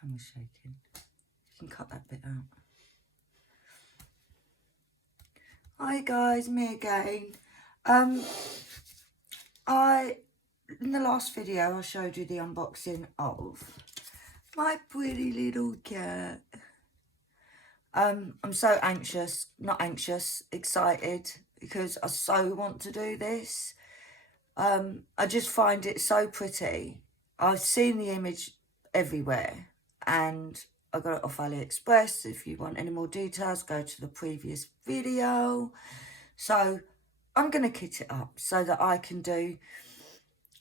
Camera's shaking. You can cut that bit out. Hi guys, me again. In the last video I showed you the unboxing of my pretty little cat. I'm so excited because I so want to do this. I just find it so pretty. I've seen the image everywhere and I got it off AliExpress. If you want any more details, go to the previous video. So I'm going to kit it up so that I can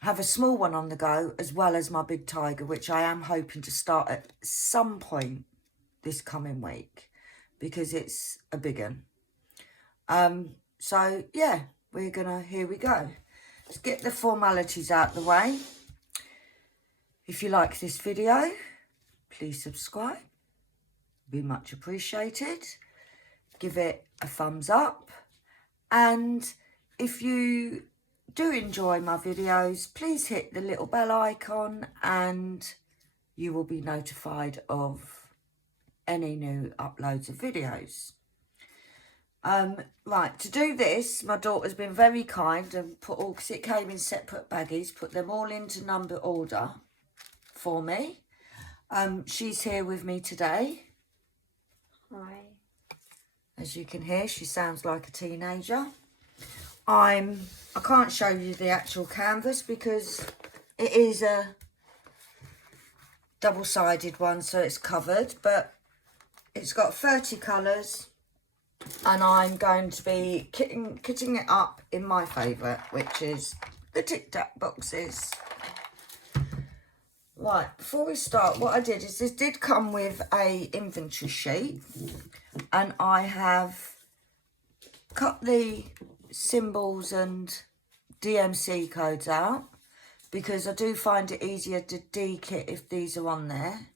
have a small one on the go as well as my big tiger, which I am hoping to start at some point this coming week because it's a big one. So yeah, here we go. Let's get the formalities out of the way. If you like this video, please subscribe. Be much appreciated. Give it a thumbs up. And if you do enjoy my videos, please hit the little bell icon and you will be notified of any new uploads of videos. Right, to do this, my daughter's been very kind and because it came in separate baggies, put them all into number order for me. She's here with me today. Hi. As you can hear, she sounds like a teenager. I can't show you the actual canvas because it is a double-sided one, so it's covered, but it's got 30 colours and I'm going to be kitting it up in my favourite, which is the Tic Tac boxes. Right, before we start, what I did is this did come with a inventory sheet and I have cut the symbols and DMC codes out because I do find it easier to de-kit if these are on there.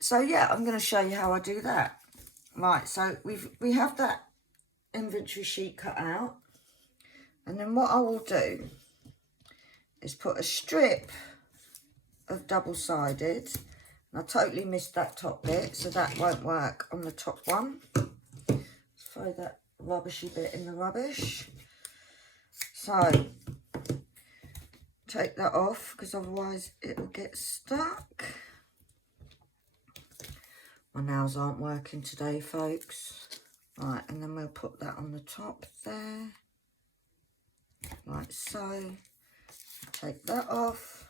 So yeah, I'm going to show you how I do that. Right, so we have that inventory sheet cut out, and then what I will do is put a strip of double-sided. I totally missed that top bit, so that won't work on the top one. Let's throw that rubbishy bit in the rubbish. So take that off because otherwise it will get stuck. My nails aren't working today, folks. Right, and then we'll put that on the top there, like so. Take that off.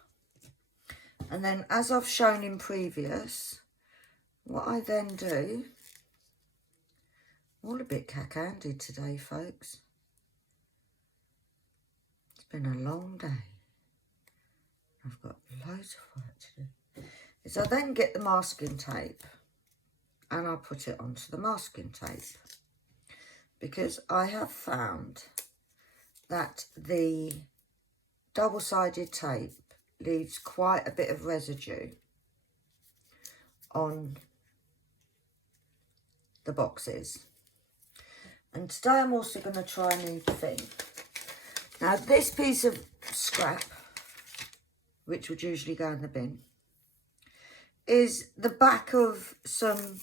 And then, as I've shown in previous, what I then do, all a bit cack-handed today, folks. It's been a long day. I've got loads of work to do. Is I then get the masking tape and I put it onto the masking tape because I have found that the double-sided tape leaves quite a bit of residue on the boxes. And today I'm also going to try a new thing. Now this piece of scrap, which would usually go in the bin, is the back of some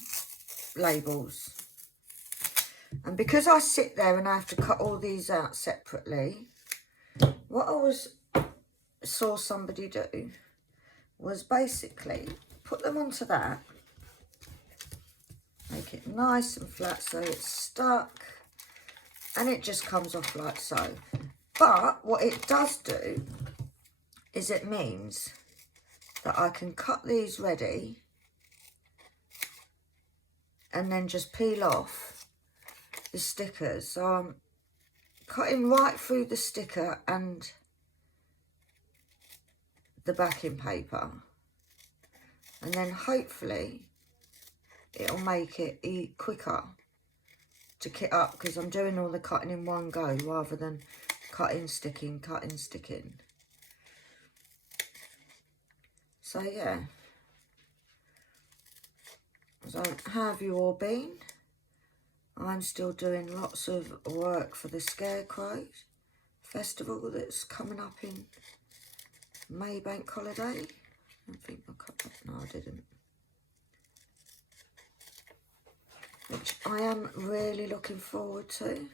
labels. And because I sit there and I have to cut all these out separately, what I saw somebody do was basically put them onto that, make it nice and flat so it's stuck, and it just comes off like so. But what it does do is it means that I can cut these ready and then just peel off the stickers. So I'm cutting right through the sticker and the backing paper, and then hopefully it'll make it quicker to kit up because I'm doing all the cutting in one go rather than cutting, sticking. So yeah, so how have you all been? I'm still doing lots of work for the Scarecrow Festival that's coming up in May Bank Holiday. don't think I cut that. No, I didn't. Which I am really looking forward to.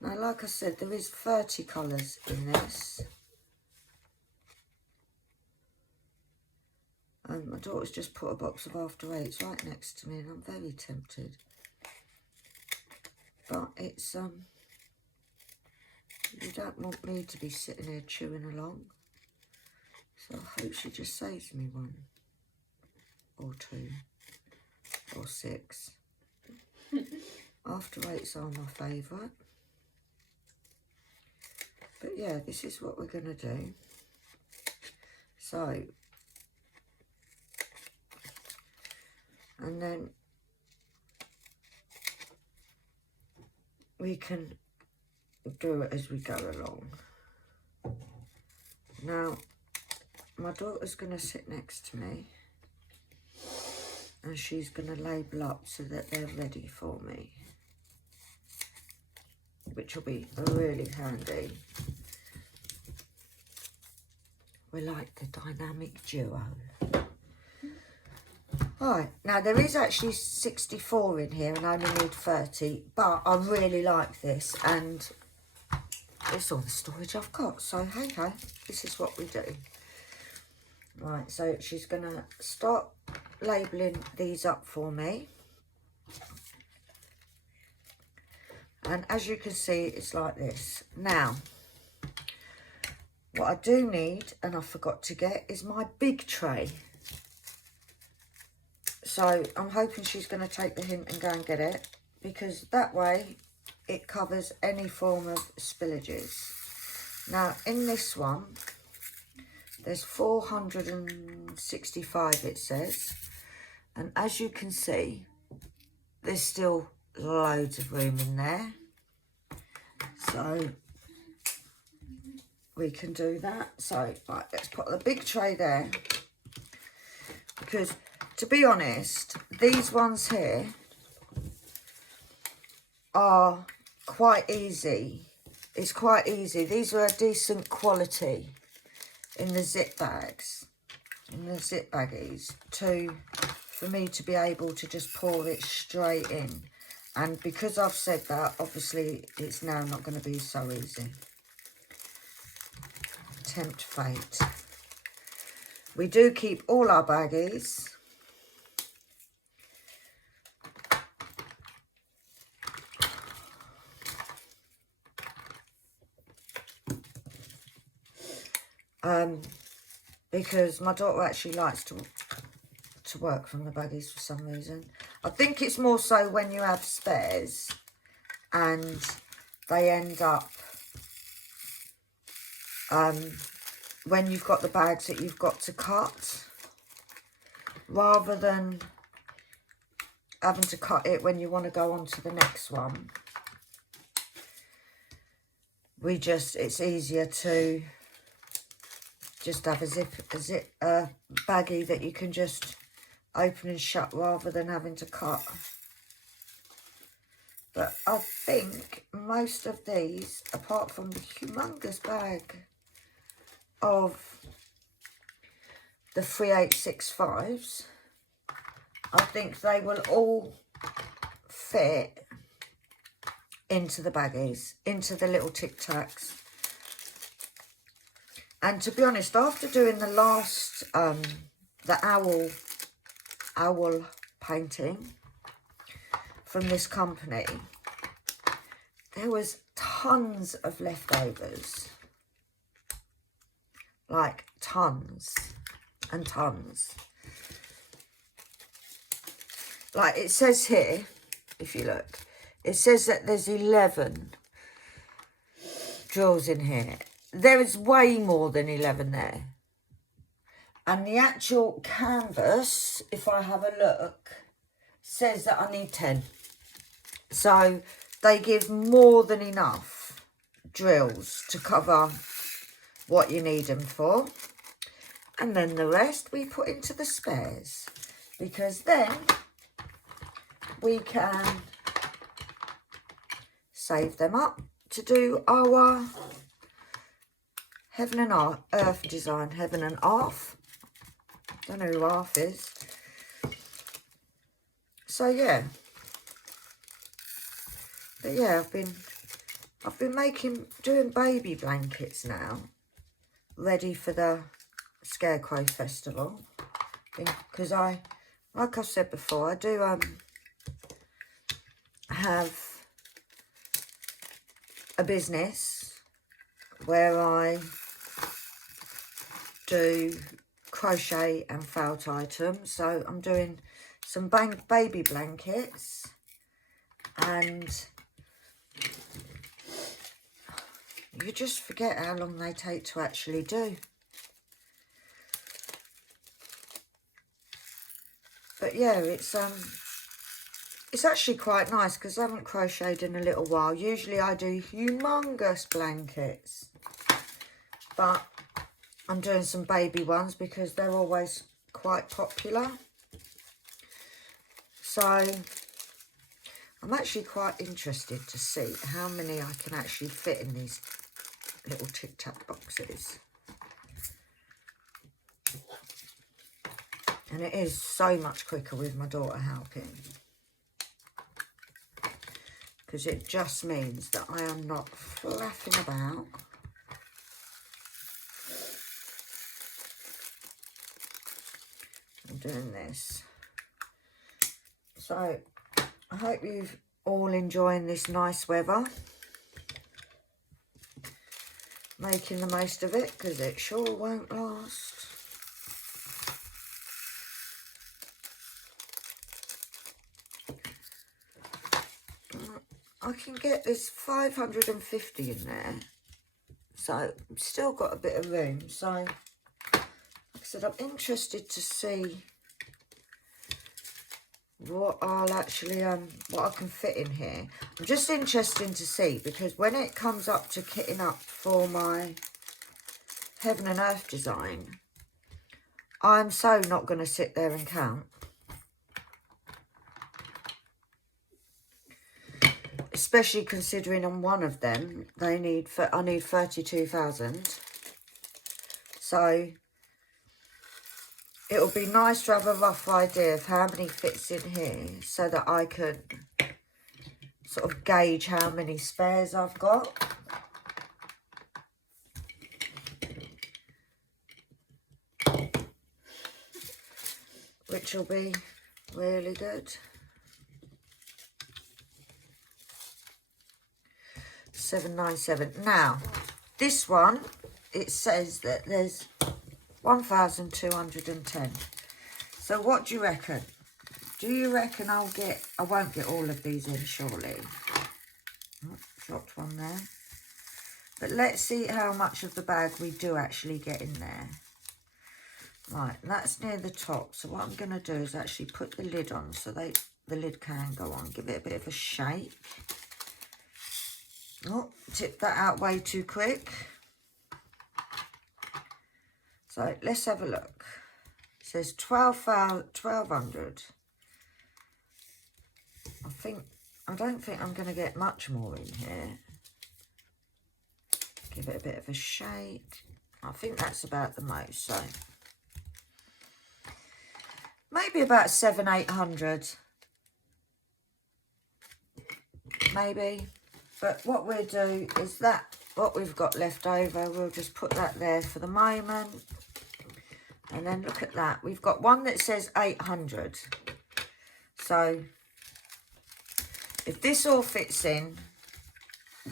Now, like I said, there is 30 colours in this. And my daughter's just put a box of After Eights right next to me, and I'm very tempted. But it's, you don't want me to be sitting here chewing along. So I hope she just saves me one, or two, or six. After Eights are my favourite. But yeah, this is what we're going to do. So, and then we can do it as we go along. Now, my daughter's going to sit next to me, and she's going to label up so that they're ready for me, which will be really handy. We're like the dynamic duo. Alright, now there is actually 64 in here and I only need 30, but I really like this, and it's all the storage I've got, so hey ho, this is what we do. Right, so she's going to start labelling these up for me. And as you can see, it's like this. Now, what I do need, and I forgot to get, is my big tray. So I'm hoping she's going to take the hint and go and get it, because that way it covers any form of spillages. Now, in this one, there's 465, it says. And as you can see, there's still loads of room in there. So we can do that. So, right, let's put the big tray there. Because, to be honest, these ones here are quite easy. It's quite easy. These are a decent quality in the zip bags, in the zip baggies, for me to be able to just pour it straight in. And because I've said that, obviously it's now not going to be so easy. Tempt fate. We do keep all our baggies. Because my daughter actually likes to work from the baggies for some reason. I think it's more so when you have spares and they end up, when you've got the bags that you've got to cut, rather than having to cut it when you want to go on to the next one. It's easier to just have a baggie that you can just open and shut rather than having to cut. But I think most of these, apart from the humongous bag of the 3865s, I think they will all fit into the baggies, into the little Tic Tacs. And to be honest, after doing the last, the owl painting from this company, there was tons of leftovers. Like tons and tons. Like it says here, if you look, it says that there's 11 drills in here. There is way more than 11 there. And the actual canvas, if I have a look, says that I need 10. So they give more than enough drills to cover what you need them for. And then the rest we put into the spares. Because then we can save them up to do our Heaven and Earth design, Heaven and Earth. Don't know who half is. So yeah. But yeah, I've been doing baby blankets now, ready for the Scarecrow Festival. Because like I've said before, I do have a business where I do crochet and felt items. So I'm doing some baby blankets, and you just forget how long they take to actually do. But yeah, it's actually quite nice because I haven't crocheted in a little while. Usually I do humongous blankets, but I'm doing some baby ones because they're always quite popular. So I'm actually quite interested to see how many I can actually fit in these little Tic Tac boxes. And it is so much quicker with my daughter helping, because it just means that I am not flapping about. I'm doing this. So I hope you've all enjoying this nice weather. Making the most of it, because it sure won't last. I can get this 550 in there, so I've still got a bit of room. So like I said, I'm interested to see what I'll actually what I can fit in here. I'm just interested to see, because when it comes up to kitting up for my Heaven and Earth design, I'm so not going to sit there and count. Especially considering on one of them, I need 32,000. So it'll be nice to have a rough idea of how many fits in here, so that I can sort of gauge how many spares I've got. Which will be really good. 797. Now, this one, it says that there's 1,210. So what do you reckon? Do you reckon I won't get all of these in, surely? Oh, dropped one there. But let's see how much of the bag we do actually get in there. Right, that's near the top. So what I'm going to do is actually put the lid on so the lid can go on. Give it a bit of a shake. Oh, tip that out way too quick. So let's have a look. It says 1,200. I don't think I'm going to get much more in here. Give it a bit of a shake. I think that's about the most. So maybe about 700-800. Maybe. But what we'll do is that what we've got left over, we'll just put that there for the moment. And then look at that. We've got one that says 800. So if this all fits in,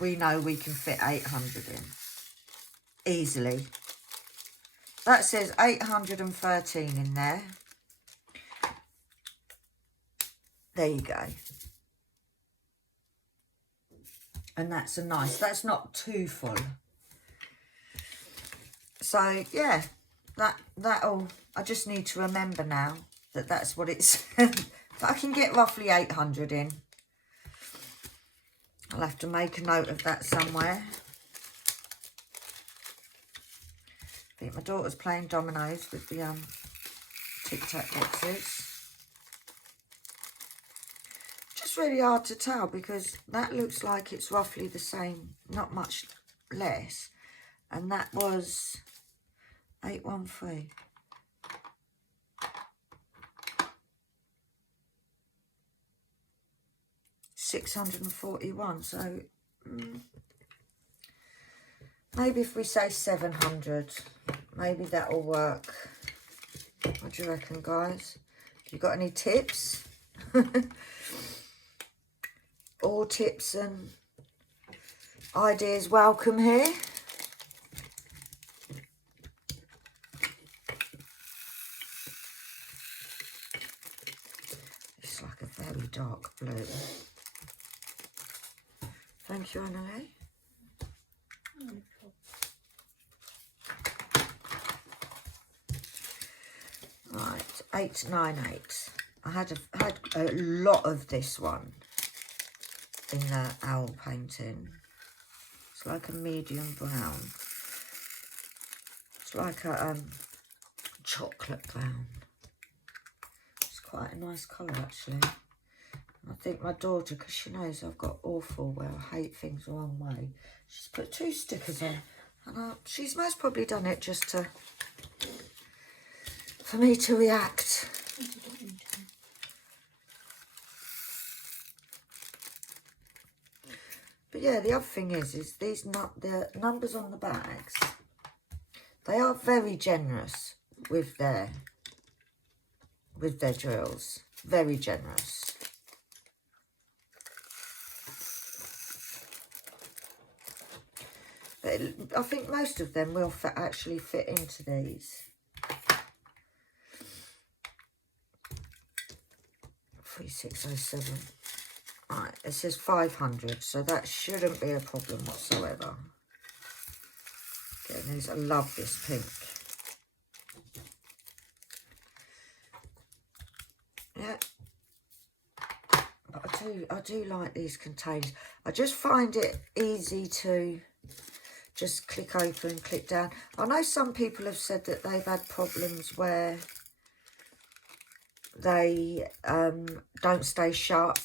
we know we can fit 800 in easily. That says 813 in there. There you go. And that's that's not too full. So yeah, that'll, I just need to remember now that that's what it's, but I can get roughly 800 in. I'll have to make a note of that somewhere. I think my daughter's playing dominoes with the Tic Tac boxes. Really hard to tell, because that looks like it's roughly the same, not much less, and that was 813. 641. So maybe if we say 700, maybe that'll work. What do you reckon, guys? You got any tips? All tips and ideas welcome here. It's like a very dark blue. Thank you, Annalie. Right, 898. I had a lot of this one in the owl painting. It's like a medium brown. It's like a chocolate brown. It's quite a nice colour, actually. I think my daughter, because she knows I've got awful, well, I hate things the wrong way, she's put 2 stickers on. And she's most probably done it just for me to react. But yeah, the other thing is the numbers on the bags, they are very generous with their drills. Very generous. But I think most of them will actually fit into these. 3607. Right, it says 500, so that shouldn't be a problem whatsoever. Again, I love this pink. Yeah. But I do like these containers. I just find it easy to just click open, click down. I know some people have said that they've had problems where they don't stay shut,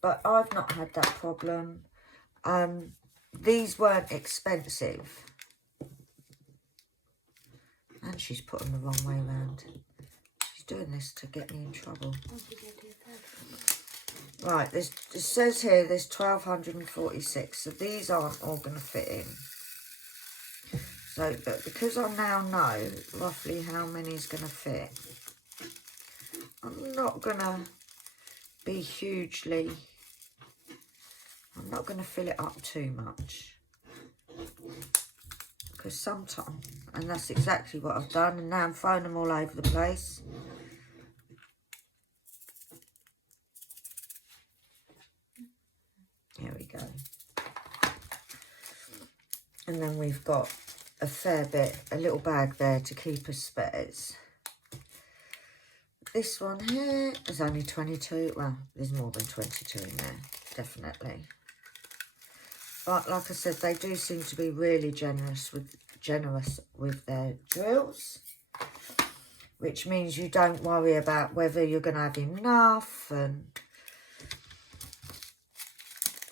but I've not had that problem. These weren't expensive. And she's put them the wrong way around. She's doing this to get me in trouble. Right, it says here there's 1,246, so these aren't all going to fit in. So, but because I now know roughly how many is going to fit, I'm not going to be hugely, I'm not going to fill it up too much. Because sometimes, and that's exactly what I've done, and now I'm throwing them all over the place. Here we go. And then we've got a fair bit, a little bag there to keep us spares. This one here is only 22. Well, there's more than 22 in there, definitely. But like I said, they do seem to be really generous with their drills, which means you don't worry about whether you're going to have enough. And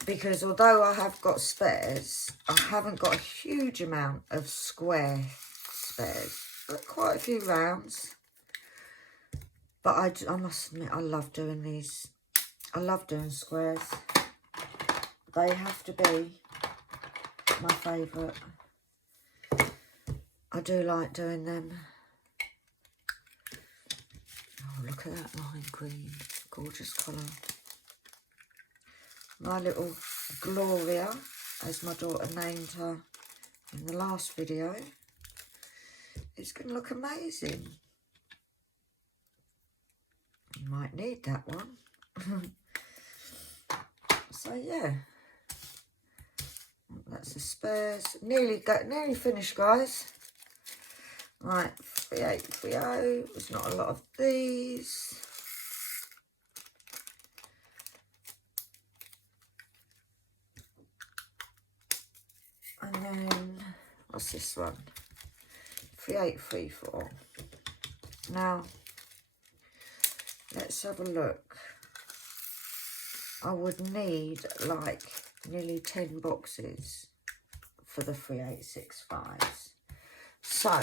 because although I have got spares, I haven't got a huge amount of square spares, but quite a few rounds. But I must admit, I love doing these. I love doing squares. They have to be my favourite. I do like doing them. Oh, look at that lime green. Gorgeous colour. My little Gloria, as my daughter named her in the last video. It's going to look amazing. You might need that one. So yeah, that's the spares. Nearly finished, guys. Right, 3830. There's not a lot of these. And then what's this one? 3834. Now let's have a look. I would need like nearly 10 boxes for the 3865s. So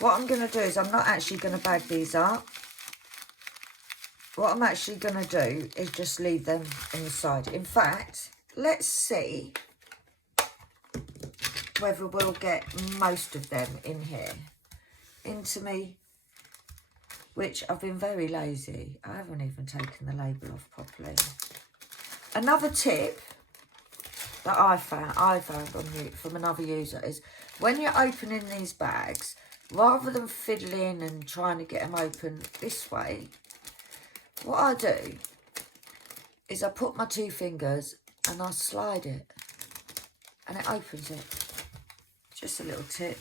what I'm going to do is I'm not actually going to bag these up. what I'm actually going to do is just leave them in the side. In fact, let's see whether we'll get most of them in here into me, which I've been very lazy. I haven't even taken the label off properly. Another tip that I found on from another user is when you're opening these bags, rather than fiddling and trying to get them open this way, what I do is I put my 2 fingers and I slide it and it opens it. Just a little tip.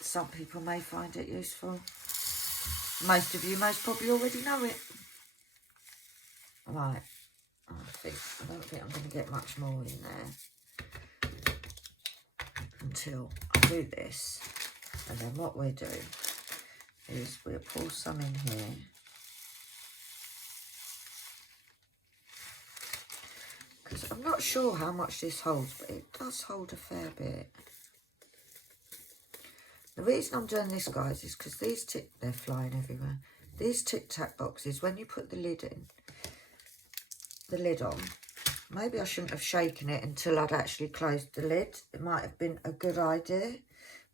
Some people may find it useful. Most of you most probably already know it. Right. I don't think I'm going to get much more in there until I do this. And then what we'll do is we'll pour some in here. Because I'm not sure how much this holds, but it does hold a fair bit. The reason I'm doing this, guys, is because they're flying everywhere. These Tic Tac boxes, when you put the lid on, maybe I shouldn't have shaken it until I'd actually closed the lid. It might have been a good idea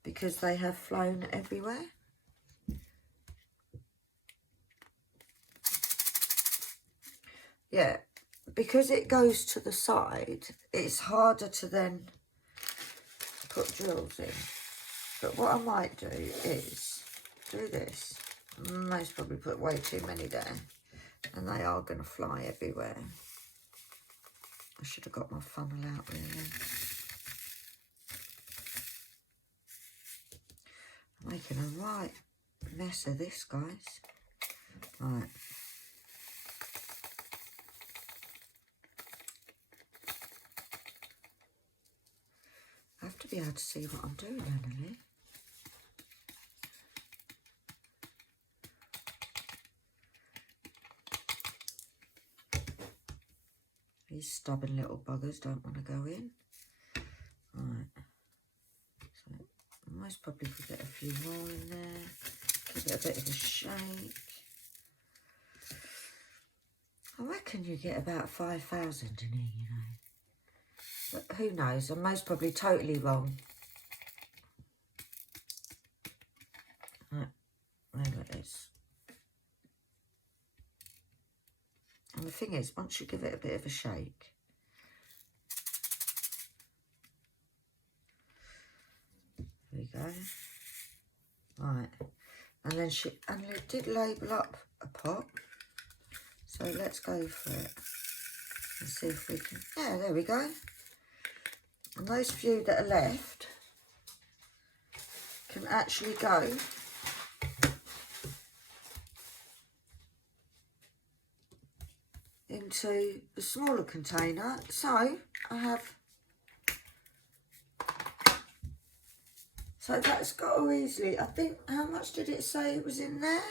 because they have flown everywhere. Yeah, because it goes to the side, it's harder to then put drills in. But what I might do is do this. Most probably put way too many there. And they are going to fly everywhere. I should have got my funnel out really. I'm making a right mess of this, guys. Right. I have to be able to see what I'm doing, Annalie. These stubborn little buggers don't want to go in. Right. So I most probably could get a few more in there. Give it a bit of a shake. I reckon you get about 5,000 in here, you know. But who knows? I'm most probably totally wrong. Right. There it is. And the thing is, once you give it a bit of a shake, there we go. Right, and then it did label up a pot, so let's go for it and see if we can. Yeah, there we go. And those few that are left can actually go into the smaller container. So I have, so that's got to easily, I think, how much did it say it was in there?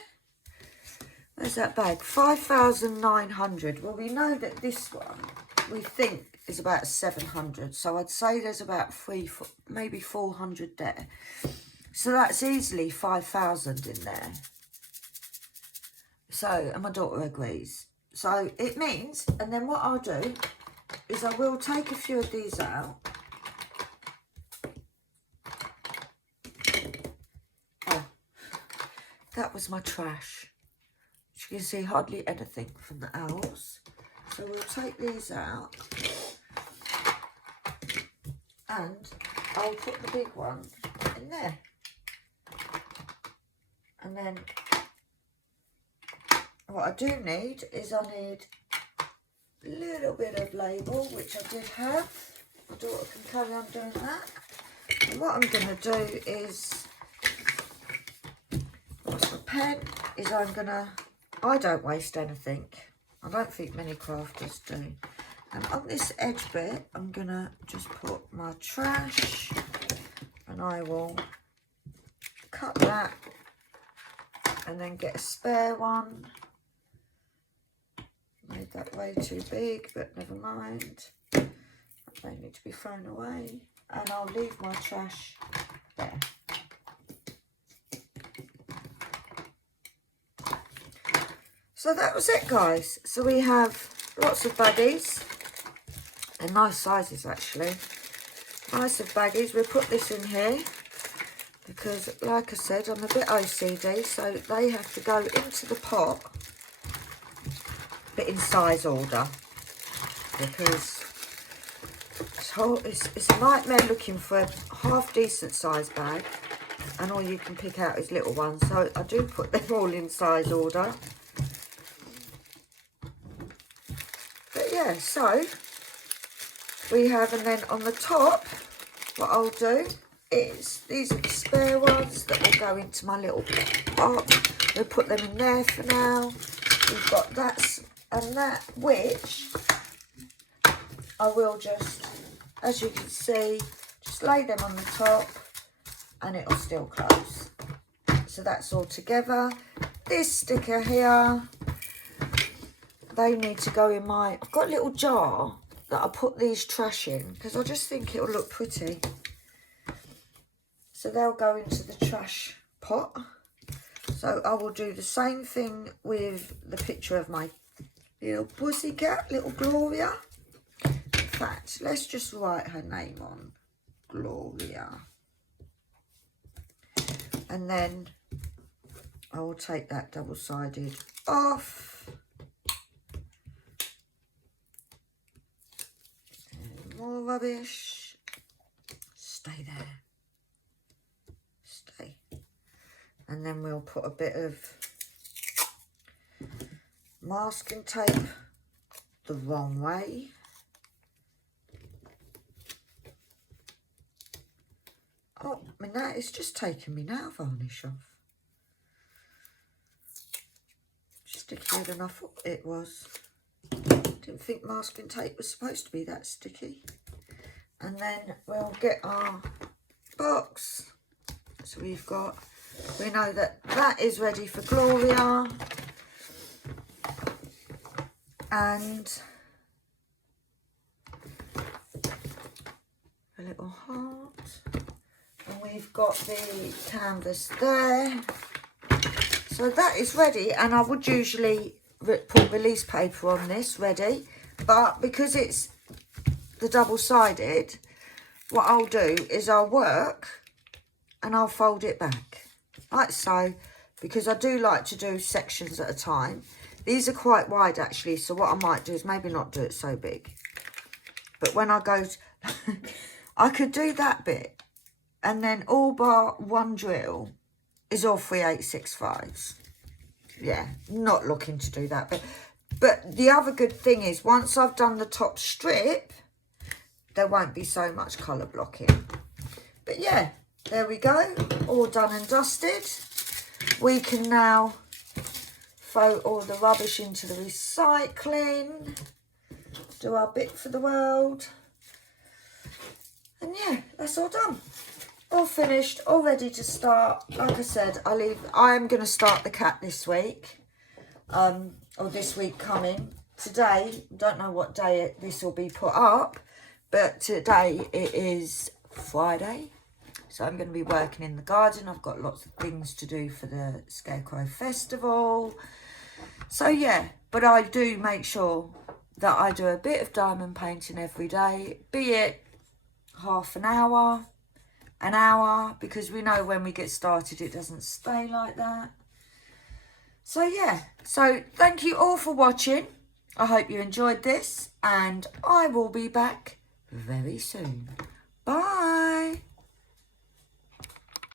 Where's that bag? 5,900. Well, we know that this one we think is about 700, so I'd say there's about maybe 400 there. So that's easily 5,000 in there. So, and my daughter agrees. So it means, and then what I'll do is I will take a few of these out. Oh, that was my trash. As you can see, hardly anything from the owls. So we'll take these out. And I'll put the big one in there. And then what I do need is I need a little bit of label, which I did have. My daughter can carry on doing that. And what I'm going to do is, what's my pen, is I'm going to, I don't waste anything. I don't think many crafters do. And on this edge bit, I'm going to just put my trash, and I will cut that and then get a spare one. Made that way too big, but never mind. That may need to be thrown away. And I'll leave my trash there. So that was it, guys. So we have lots of baggies. They're nice sizes, actually. Nice of baggies. We'll put this in here because, like I said, I'm a bit OCD, so they have to go into the pot, but in size order, because it's a nightmare looking for a half decent size bag, and all you can pick out is little ones. So I do put them all in size order. But yeah, so we have, and then on the top, what I'll do is, these are the spare ones that will go into my little pot. We'll put them in there for now. We've got that and that, which I will just, as you can see, just lay them on the top and it'll still close. So that's all together. This sticker here, they need to go in my, I've got a little jar that I put these trash in because I just think it'll look pretty. So they'll go into the trash pot. So I will do the same thing with the picture of my little pussycat, little Gloria. In fact, let's just write her name on, Gloria. And then I will take that double-sided off. And more rubbish. Stay there. Stay. And then we'll put a bit of masking tape the wrong way. Oh, my nail, it's just taking me nail varnish off. Stickier than I thought it was. Didn't think masking tape was supposed to be that sticky. And then we'll get our box. So we know that that is ready for Gloria. And a little heart. And we've got the canvas there. So that is ready, and I would usually put release paper on this ready, but because it's the double-sided, what I'll do is I'll work and I'll fold it back like so, because I do like to do sections at a time. These are quite wide actually, so what I might do is maybe not do it so big, but when I go I could do that bit, and then all bar one drill is all 3/865s. Yeah, not looking to do that. But the other good thing is, once I've done the top strip, there won't be so much colour blocking. But yeah, there we go. All done and dusted. We can now throw all the rubbish into the recycling. Do our bit for the world. And yeah, that's all done. All finished, all ready to start. Like I said, I am going to start the cat this week, or this week coming. Today, don't know what day this will be put up, but today it is Friday, so I'm going to be working in the garden. I've got lots of things to do for the Scarecrow Festival. So yeah, but I do make sure that I do a bit of diamond painting every day, be it half an hour, because we know when we get started it doesn't stay like that. So yeah, so thank you all for watching. I hope you enjoyed this, and I will be back very soon. Bye.